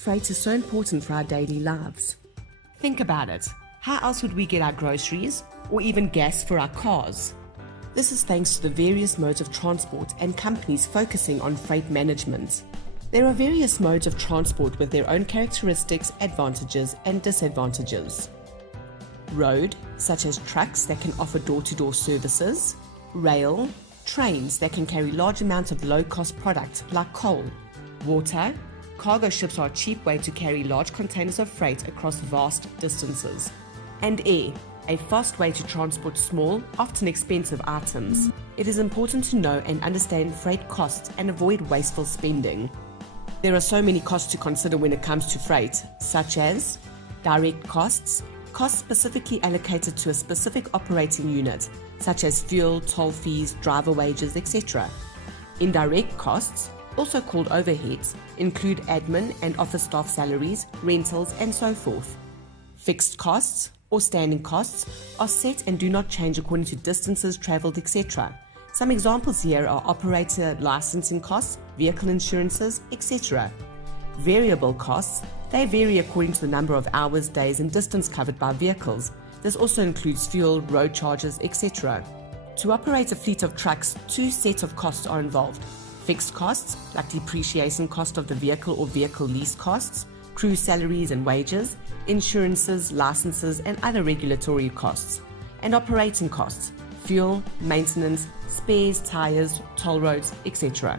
Freight is so important for our daily lives. Think about it. How else would we get our groceries or even gas for our cars? This is thanks to the various modes of transport and companies focusing on freight management. There are various modes of transport with their own characteristics, advantages, and disadvantages. Road, such as trucks that can offer door-to-door services. Rail, trains that can carry large amounts of low-cost products like coal. Water, cargo ships are a cheap way to carry large containers of freight across vast distances. And air, a fast way to transport small, often expensive items. It is important to know and understand freight costs and avoid wasteful spending. There are so many costs to consider when it comes to freight, such as direct costs, costs specifically allocated to a specific operating unit, such as fuel, toll fees, driver wages, etc. Indirect costs, also called overheads, include admin and office staff salaries, rentals, and so forth. Fixed costs, or standing costs, are set and do not change according to distances travelled, etc. Some examples here are operator licensing costs, vehicle insurances, etc. Variable costs, they vary according to the number of hours, days, and distance covered by vehicles. This also includes fuel, road charges, etc. To operate a fleet of trucks, two sets of costs are involved. Fixed costs, like depreciation cost of the vehicle or vehicle lease costs, crew salaries and wages, insurances, licenses, and other regulatory costs. And operating costs, fuel, maintenance, spares, tires, toll roads, etc.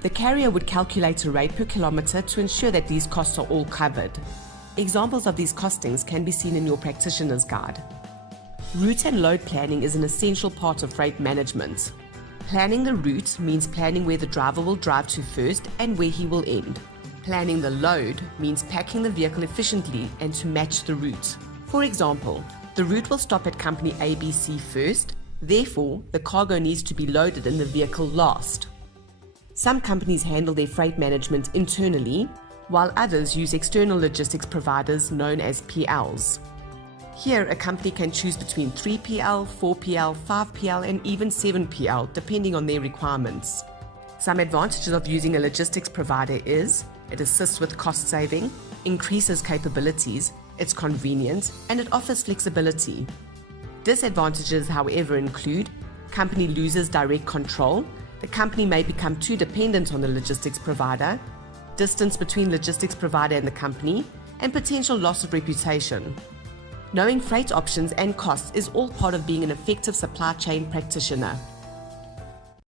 The carrier would calculate a rate per kilometre to ensure that these costs are all covered. Examples of these costings can be seen in your practitioner's guide. Route and load planning is an essential part of freight management. Planning the route means planning where the driver will drive to first and where he will end. Planning the load means packing the vehicle efficiently and to match the route. For example, the route will stop at company ABC first, therefore the cargo needs to be loaded in the vehicle last. Some companies handle their freight management internally, while others use external logistics providers known as PLs. Here, a company can choose between 3PL, 4PL, 5PL, and even 7PL, depending on their requirements. Some advantages of using a logistics provider is it assists with cost saving, increases capabilities, it's convenient, and it offers flexibility. Disadvantages, however, include company loses direct control, the company may become too dependent on the logistics provider, distance between logistics provider and the company, and potential loss of reputation. Knowing freight options and costs is all part of being an effective supply chain practitioner.